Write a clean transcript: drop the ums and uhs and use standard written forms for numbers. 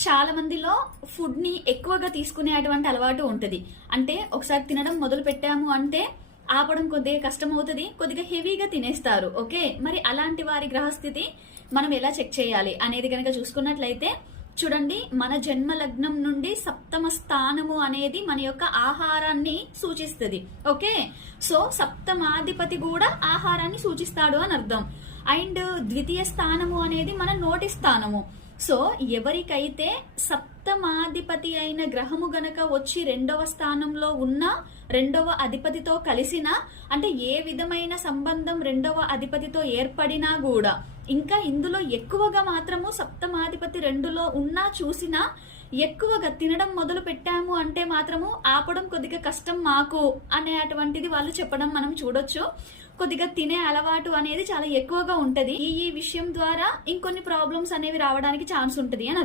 చాలా మందిలో ఫుడ్ ని ఎక్కువగా తీసుకునేటువంటి అలవాటు ఉంటుంది. అంటే ఒకసారి తినడం మొదలు పెట్టాము అంటే ఆపడం కొద్దిగా కష్టం అవుతుంది, కొద్దిగా హెవీగా తినేస్తారు. ఓకే, మరి అలాంటి వారి గ్రహస్థితి మనం ఎలా చెక్ చేయాలి అనేది కనుక చూసుకున్నట్లయితే చూడండి, మన జన్మ లగ్నం నుండి సప్తమ స్థానము అనేది మన యొక్క ఆహారాన్ని సూచిస్తుంది. ఓకే, సో సప్తమాధిపతి కూడా ఆహారాన్ని సూచిస్తాడు అని అర్థం. అండ్ ద్వితీయ స్థానము అనేది మన నోటి స్థానము. సో ఎవరికైతే సప్తమాధిపతి అయిన గ్రహము గనక వచ్చి రెండవ స్థానంలో ఉన్న రెండవ అధిపతితో కలిసిన, అంటే ఏ విధమైన సంబంధం రెండవ అధిపతితో ఏర్పడినా కూడా, ఇంకా ఇందులో ఎక్కువగా మాత్రము సప్తమాధిపతి రెండులో ఉన్నా చూసినా ఎక్కువగా తినడం మొదలు పెట్టాము అంటే మాత్రము ఆపడం కొద్దిగా కష్టం మాకు అనేటువంటిది వాళ్ళు చెప్పడం మనం చూడొచ్చు. కొద్దిగా తినే అలవాటు అనేది చాలా ఎక్కువగా ఉంటది. ఈ విషయం ద్వారా ఇంకొన్ని ప్రాబ్లమ్స్ అనేవి రావడానికి ఛాన్స్ ఉంటది అని